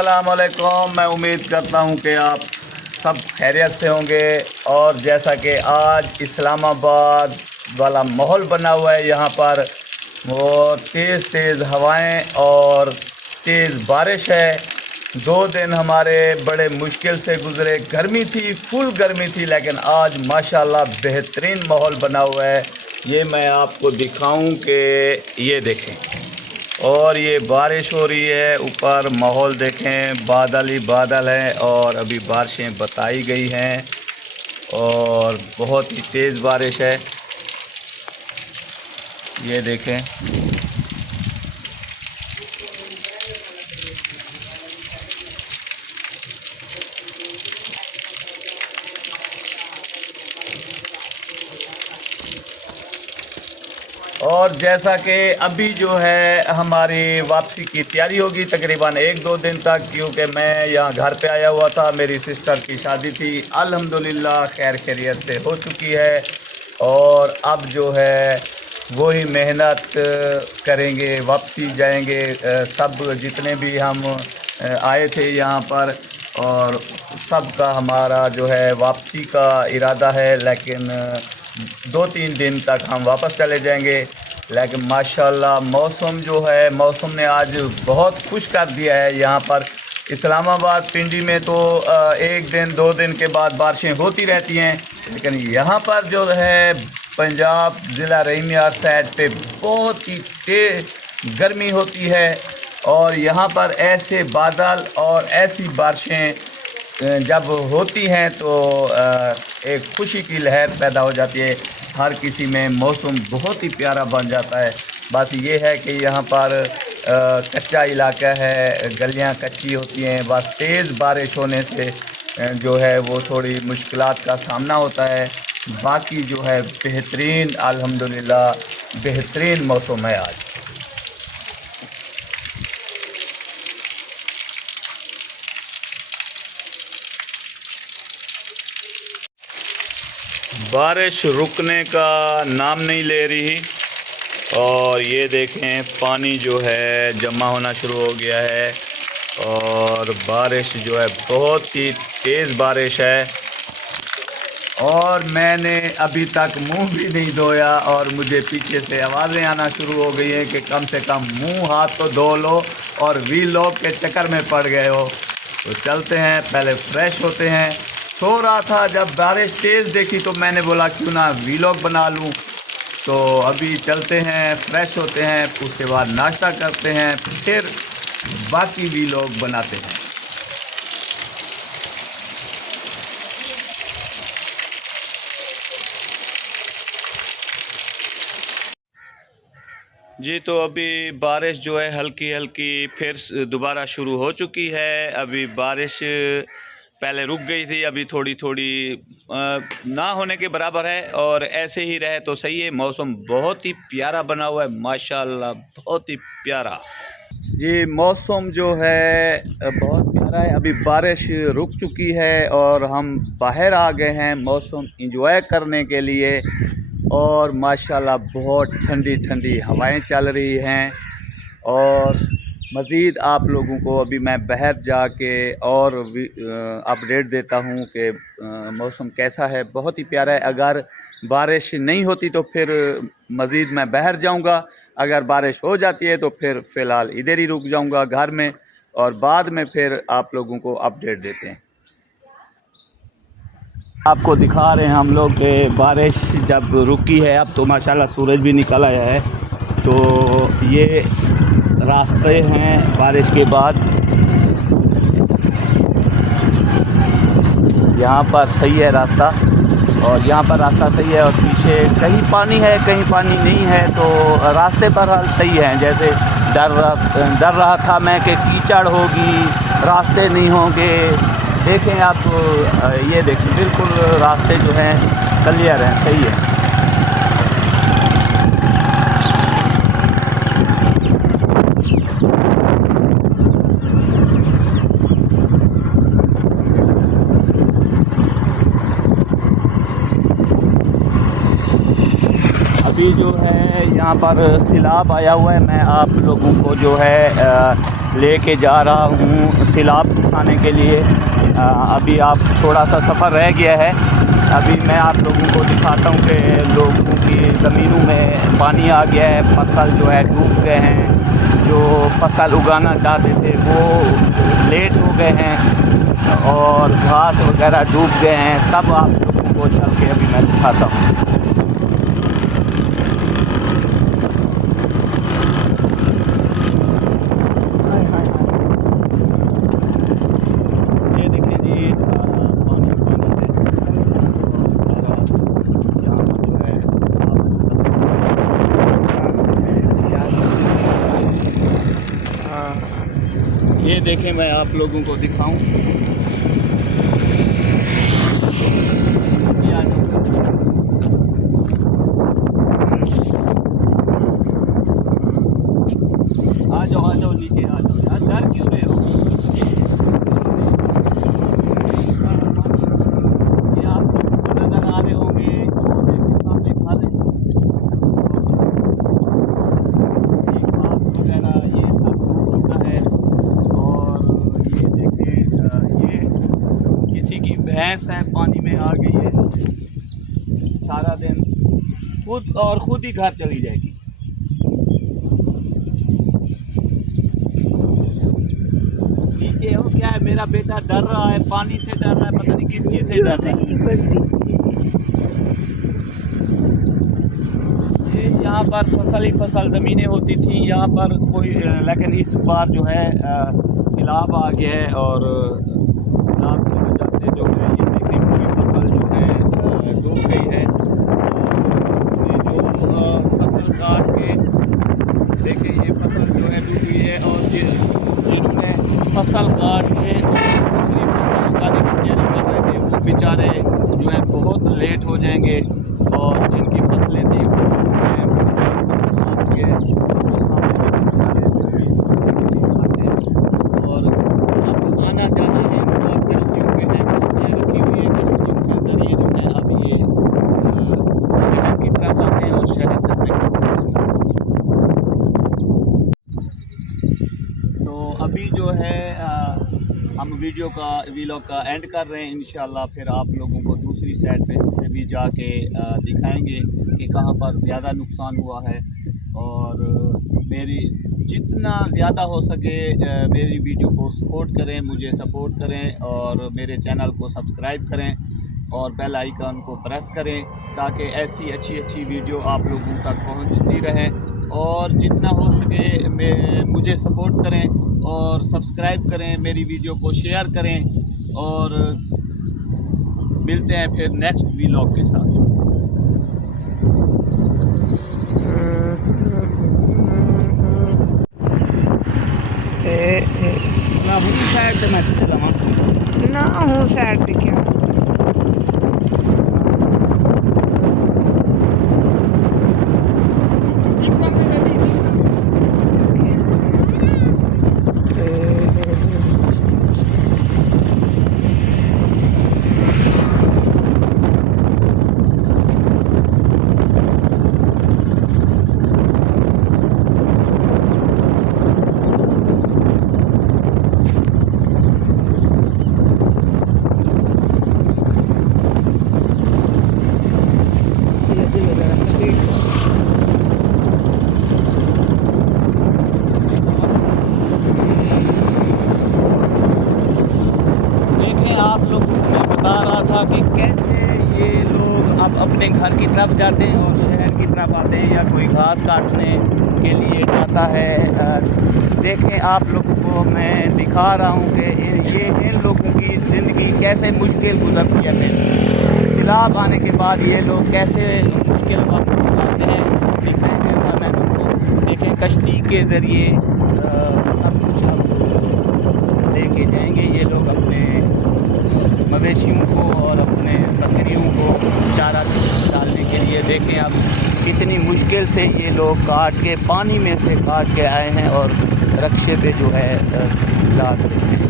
अस्सलामुअलैकुम। मैं उम्मीद करता हूँ कि आप सब खैरियत से होंगे। और जैसा कि आज इस्लामाबाद वाला माहौल बना हुआ है, यहाँ पर वो तेज़ तेज़ हवाएं और तेज़ बारिश है। 2 दिन हमारे बड़े मुश्किल से गुज़रे। गर्मी थी, फुल गर्मी थी, लेकिन आज माशाल्लाह बेहतरीन माहौल बना हुआ है। ये मैं आपको दिखाऊं कि ये देखें, और ये बारिश हो रही है। ऊपर माहौल देखें, बादल ही बादल हैं और अभी बारिशें बताई गई हैं और बहुत ही तेज़ बारिश है। ये देखें, और जैसा कि अभी जो है हमारी वापसी की तैयारी होगी तकरीबन 1-2 दिन तक, क्योंकि मैं यहाँ घर पे आया हुआ था। मेरी सिस्टर की शादी थी, अल्हम्दुलिल्लाह खैर खैरियत से हो चुकी है। और अब जो है वही मेहनत करेंगे, वापसी जाएंगे। सब जितने भी हम आए थे यहाँ पर, और सब का हमारा जो है वापसी का इरादा है, लेकिन 2-3 दिन तक हम वापस चले जाएंगे। लेकिन माशाल्लाह मौसम जो है, मौसम ने आज बहुत खुश कर दिया है। यहाँ पर इस्लामाबाद पिंडी में तो 1-2 दिन के बाद बारिशें होती रहती हैं, लेकिन यहाँ पर जो है पंजाब ज़िला रहीमियार साइड पे बहुत ही तेज़ गर्मी होती है। और यहाँ पर ऐसे बादल और ऐसी बारिशें जब होती हैं तो एक खुशी की लहर पैदा हो जाती है। हर किसी में मौसम बहुत ही प्यारा बन जाता है। बस ये है कि यहाँ पर कच्चा इलाका है, गलियाँ कच्ची होती हैं। बस तेज़ बारिश होने से जो है वो थोड़ी मुश्किलात का सामना होता है। बाकी जो है बेहतरीन, अल्हम्दुलिल्लाह बेहतरीन मौसम है आज। बारिश रुकने का नाम नहीं ले रही, और ये देखें पानी जो है जमा होना शुरू हो गया है। और बारिश जो है बहुत ही तेज़ बारिश है, और मैंने अभी तक मुंह भी नहीं धोया और मुझे पीछे से आवाज़ें आना शुरू हो गई हैं कि कम से कम मुंह हाथ तो धो लो, और वीलॉग के चक्कर में पड़ गए हो। तो चलते हैं, पहले फ्रेश होते हैं। सो रहा था, जब बारिश तेज़ देखी तो मैंने बोला क्यों ना वीलॉग बना लूं। तो अभी चलते हैं, फ्रेश होते हैं, उसके बाद नाश्ता करते हैं, फिर बाकी वीलॉग बनाते हैं। जी, तो अभी बारिश जो है हल्की हल्की फिर दोबारा शुरू हो चुकी है। अभी बारिश पहले रुक गई थी, अभी थोड़ी थोड़ी ना होने के बराबर है, और ऐसे ही रहे तो सही है। मौसम बहुत ही प्यारा बना हुआ है माशाल्लाह, बहुत ही प्यारा। जी, मौसम जो है बहुत प्यारा है। अभी बारिश रुक चुकी है और हम बाहर आ गए हैं मौसम इंजॉय करने के लिए। और माशाल्लाह बहुत ठंडी ठंडी हवाएं चल रही हैं। और मज़ीद आप लोगों को अभी मैं बाहर जाके और अपडेट देता हूँ कि मौसम कैसा है। बहुत ही प्यारा है। अगर बारिश नहीं होती तो फिर मज़ीद मैं बाहर जाऊँगा, अगर बारिश हो जाती है तो फिर फ़िलहाल इधर ही रुक जाऊँगा घर में, और बाद में फिर आप लोगों को अपडेट देते हैं। आपको दिखा रहे हैं हम लोग कि बारिश जब रुकी है, अब तो माशाल्लाह सूरज भी निकल आया है। तो ये रास्ते हैं बारिश के बाद, यहाँ पर सही है रास्ता, और यहाँ पर रास्ता सही है। और पीछे कहीं पानी है कहीं पानी नहीं है, तो रास्ते पर हाल सही है। जैसे डर रहा था मैं कि कीचड़ होगी, रास्ते नहीं होंगे। देखें आप, ये देखें बिल्कुल रास्ते जो हैं क्लियर हैं, सही है। अभी जो है यहाँ पर सैलाब आया हुआ है। मैं आप लोगों को जो है लेके जा रहा हूँ सैलाब दिखाने के लिए। अभी आप थोड़ा सा सफ़र रह गया है। अभी मैं आप लोगों को दिखाता हूँ कि लोगों की ज़मीनों में पानी आ गया है, फसल जो है डूब गए हैं। जो फसल उगाना चाहते थे वो लेट हो गए हैं और घास वगैरह डूब गए हैं। सब आप लोगों को चल के अभी मैं दिखाता हूँ। ये देखें जी, सारा पानी पानी है। ये देखें, मैं आप लोगों को दिखाऊं। आ जाओ नीचे आ जाओ यार, डर क्यों रहे हो? ये आप लोगों को नजर आ रहे होंगे, सामने खाले घास वगैरह ये सब डूब चुका है। और ये देखें, ये किसी की भैंस है पानी में आ गई है। सारा दिन खुद ही घर चली जाएगी। नीचे हो क्या है? मेरा बेटा डर रहा है, पानी से डर रहा है, पता नहीं किस चीज़ से डर रहा है। ये यहाँ पर फसल ही फसल ज़मीनें होती थी यहाँ पर कोई, लेकिन इस बार जो है सैलाब आ गया है और सैलाब की वजह से जो है ये देखिए पूरी फसल जो है डूब गई है। ये जो फसल काट के देखिए, ये फसल जो है डूब गई है और जिन्होंने फसल काट के दूसरी फसल उगाने की तैयारी कर रहे थे वो बेचारे जो है बहुत लेट हो जाएंगे। और जिनकी फसलें थी वो नुकसान हो गया है। और अब आना चाहते हैं तो आप कश्तियों पे हैं, कश्तियाँ रखी हुई है, कश्तियों के ज़रिए जो है अब ये शहर की तरफ आते हैं और शहर से तो अभी जो है हम वीडियो का एंड कर रहे हैं। इंशाल्लाह फिर आप लोगों को दूसरी साइड पे से भी जाके दिखाएंगे कि कहाँ पर ज़्यादा नुकसान हुआ है। और मेरी जितना ज़्यादा हो सके मेरी वीडियो को सपोर्ट करें, मुझे सपोर्ट करें और मेरे चैनल को सब्सक्राइब करें और बेल आइकन को प्रेस करें ताकि ऐसी अच्छी वीडियो आप लोगों तक पहुंचती रहे। और जितना हो सके मुझे सपोर्ट करें और सब्सक्राइब करें, मेरी वीडियो को शेयर करें और मिलते हैं फिर नेक्स्ट व्लॉग के साथ। ना हूँ साइड से मैं चला ना हूँ साइड पे क्या था कि कैसे ये लोग अब अपने घर की तरफ जाते हैं और शहर की तरफ आते हैं या कोई घास काटने के लिए जाता है। देखें आप लोगों को मैं दिखा रहा हूँ कि इन लोगों की ज़िंदगी कैसे मुश्किल गुजरती है। सैलाब आने के बाद ये लोग कैसे मुश्किल वक्त गुजारते हैं दिखाएंगे मैं तुमको। देखें कश्ती के ज़रिए सब कुछ अब लेके जाएंगे ये लोग अपने मवेशियों को और अपने बकरियों को चारा डालने के लिए। देखें अब कितनी मुश्किल से ये लोग काट के पानी में से काट के आए हैं और रक्शे पे जो है लाद रहे हैं।